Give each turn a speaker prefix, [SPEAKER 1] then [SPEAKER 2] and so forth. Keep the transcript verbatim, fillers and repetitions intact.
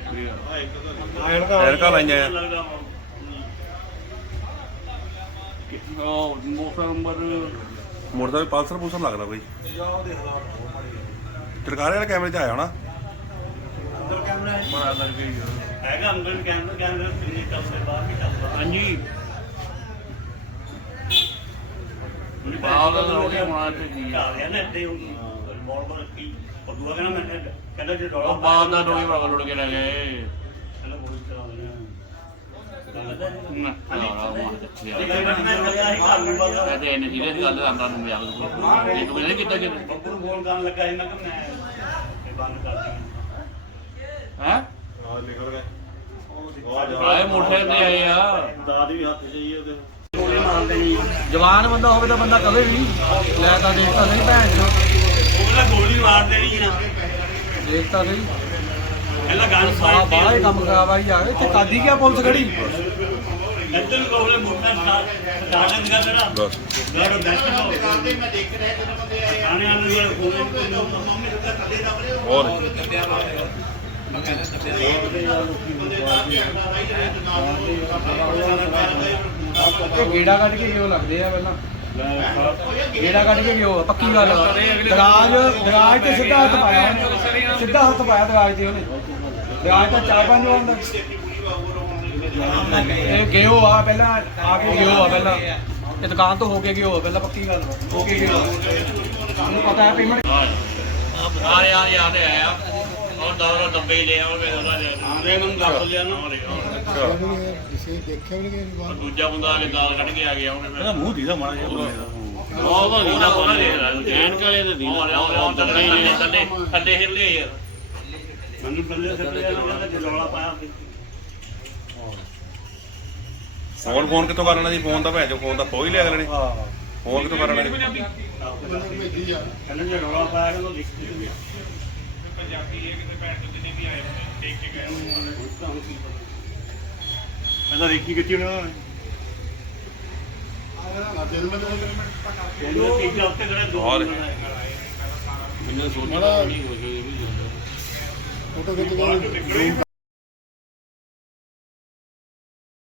[SPEAKER 1] ਐਨਕਾਂ ਲਾਈਆਂ ਆ।
[SPEAKER 2] ਮੋਟਰ ਨੰਬਰ
[SPEAKER 1] ਮੋਟਰ ਦਾ ਵੀ ਪਲਸਰ ਪੂਸਰ ਲੱਗਦਾ ਬਈ। ਚੜਕਾਰੇ ਵਾਲੇ ਕੈਮਰੇ 'ਚ ਆਇਆ ਹੋਣਾ।
[SPEAKER 2] ਬੜਾ ਕਰਕੇ
[SPEAKER 3] ਹੈਗਾ ਅੰਦਰ ਕੈਮਰਾ ਕੈਮਰਾ ਤੇ ਚੱਲਦਾ ਬਾਹਰ ਵੀ ਚੱਲਦਾ।
[SPEAKER 2] ਹਾਂਜੀ ਬਾਹਰ ਦਾ ਰੋਟੀ ਬਣਾ ਤੇ ਕੀ ਆ
[SPEAKER 3] ਘਰ ਨੇ ਤੇ ਰਿਵੋਲਵਰ ਕੀ ਪਦੂਆ ਕਹਿੰਦਾ ਮੈਂ ਕਹਿੰਦਾ ਜੇ ਡੋਲਾ
[SPEAKER 2] ਉਹ ਬਾਹਰ ਦਾ ਰੋਟੀ ਬਣਾ ਲੁੱਟ ਕੇ ਲੈ ਗਏ
[SPEAKER 3] ਕਹਿੰਦਾ ਗੋਲੀ ਚਲਾ ਦੇਣਾ
[SPEAKER 2] ਨਾ ਆਹ ਮਾਰ ਦਿੱਤੀ
[SPEAKER 3] ਬੱਬੂ
[SPEAKER 2] ਤੇ ਇਹਨੇ ਸੀਰੀਅਸ ਗੱਲ ਦਾ ਅੰਦਰ ਨੂੰ ਮਜ਼ਾਕ ਇਹ ਤੂੰ ਨਹੀਂ ਕੀਤਾ ਕਿ
[SPEAKER 3] ਨੂੰ ਬੋਲ ਕਰਨ ਲੱਗਾ ਸੀ ਮੈਂ ਕਿ ਮੈਂ ਇਹ ਬੰਦ ਕਰ ਦਿੱਤੀ
[SPEAKER 2] ਹੈ
[SPEAKER 1] ਹਾਂ ਨਿਕਲ ਗਏ।
[SPEAKER 2] ਆਏ ਮੋਟਰ ਤੇ ਆਏ ਆ
[SPEAKER 1] ਦਾਦ ਵੀ ਹੱਥ 'ਚ ਹੀ ਉਹਦੇ।
[SPEAKER 3] ਗੋਲੀ ਮਾਰਦੇ ਨਹੀਂ
[SPEAKER 4] ਜਵਾਨ ਬੰਦਾ ਹੋਵੇ ਤਾਂ ਬੰਦਾ ਕਦੇ ਵੀ ਲੈ ਤਾਂ ਦੇਖਤਾ ਨਹੀਂ ਭੈਣ ਚੋ
[SPEAKER 3] ਉਹ ਕਹਿੰਦਾ ਗੋਲੀ ਮਾਰ ਦੇਣੀ ਆ
[SPEAKER 4] ਦੇਖਤਾ ਨਹੀਂ
[SPEAKER 3] ਪਹਿਲਾਂ ਗੱਲ
[SPEAKER 4] ਆ
[SPEAKER 3] ਸਾਈਡ
[SPEAKER 4] ਬਾਹਲਾ ਹੀ ਕੰਮ ਖਰਾਬ ਆਈ ਆ ਇੱਥੇ ਕਾਦੀ ਗਿਆ ਪੁਲਿਸ ਖੜੀ
[SPEAKER 3] ਇੱਧਰ ਨੂੰ ਕੋਲੇ ਮੋਟਰ ਸਟਾਰਟ ਕਰ ਦੇਣਾ
[SPEAKER 1] ਬਸ
[SPEAKER 3] ਯਾਰ ਬੈਠ ਕੇ ਮੈਂ ਦੇਖ ਰਿਹਾ ਜਦੋਂ ਬੰਦੇ ਆਏ ਆਣੇ ਆਣੇ ਯਾਰ ਕੋਲੇ ਮੰਮੀ ਦਾ ਕੱਲੇ ਦਾ ਬਰੇ
[SPEAKER 1] ਹੋਰ
[SPEAKER 4] ਇਹ ਗੇੜਾ ਕੱਢ ਕੇ ਗਿਓ ਲੱਗਦੇ ਆ ਪਹਿਲਾਂ ਗੇੜਾ ਕੱਢ ਕੇ ਗਿਓ ਪੱਕੀ ਗੱਲ ਦਰਾਜ ਦਰਾਜ ਤੇ ਸਿੱਧਾ ਹੱਥ ਪਾਇਆ ਉਹਨੇ ਸਿੱਧਾ ਹੱਥ ਪਾਇਆ ਦਰਾਜ ਤੇ ਉਹਨੇ ਦਰਾਜ ਤਾਂ ਚਾਰ ਪੰਜ ਵਾਰ ਦਾ ਇਹ ਗਿਓ ਆ ਪਹਿਲਾਂ ਆ ਕੇ ਗਿਓ ਆ ਪਹਿਲਾਂ ਇਹ ਦੁਕਾਨ ਤੋਂ ਹੋ ਕੇ ਗਿਓ ਆ ਪਹਿਲਾਂ ਪੱਕੀ ਗੱਲ ਹੋ ਕੇ ਗਿਓ ਉਹਨੂੰ ਪਤਾ ਹੈ ਪੇਮੈਂਟ
[SPEAKER 2] ਆ ਯਾਰ ਯਾਦ ਆਇਆ और दौरा डब्बे ही ले आओ मैं ਉਹਦਾ ਲੈ
[SPEAKER 3] ਆਂਦੇ ਨੂੰ ਲੱਭ ਲਿਆ ਨਾ
[SPEAKER 2] और दूजा बंदा आके गाल ਕੱਢ ਕੇ ਆ ਗਿਆ ਉਹਨੇ
[SPEAKER 1] ਇਹਦਾ ਮੂੰਹ ਦੀਦਾ ਮਾੜਾ ਜਿਹਾ
[SPEAKER 2] ਉਹ ਤਾਂ ਨੀਲਾ ਕੋਣਾ ਦੇ ਐਨ ਕਾਲੇ ਤੇ ਨੀਲਾ ਉਹ ਤਾਂ ਨਹੀਂ ਨਹੀਂ ਥੱਲੇ ਥੱਲੇ ਹਿਰ ਲਿਆ ਯਾਰ
[SPEAKER 3] ਮੈਨੂੰ ਬੱਲੇ ਸੱਟੇ ਜਾਣਾ ਕਹਿੰਦਾ ਜਲੌਲਾ ਪਾਇਆ ਸੀ
[SPEAKER 1] ਫੋਨ ਫੋਨ ਕਿੱਥੋਂ ਕਰ ਲੈਣਾ ਜੀ? ਫੋਨ ਤਾਂ ਭੈਣ ਚੋ ਫੋਨ ਤਾਂ ਖੋ ਹੀ ਲਿਆ ਅਗਲੇ ਨੇ। ਫੋਨ ਕਿੱਥੋਂ ਕਰ ਲੈਣਾ ਜੀ?
[SPEAKER 3] ਕਹਿੰਦਾ ਜੇ ਰੌਲਾ ਪਾਇਆ ਕਹਿੰਦਾ ਦੇਖੀ
[SPEAKER 1] ਇਹਦਾ ਰੇਖੀ ਕਿੱਥੇ ਉਹਨਾਂ ਨੇ?
[SPEAKER 3] ਕਹਿੰਦਾ ਤੀਜਾ ਉੱਤੇ ਕਰੇ ਦੋ
[SPEAKER 1] ਹੋਰ।
[SPEAKER 2] ਮੈਨੂੰ ਸੋਚਣਾ ਨਹੀਂ ਹੋ ਜਾਵੇ
[SPEAKER 5] ਫੋਟੋ ਖਿੱਚ ਕੇ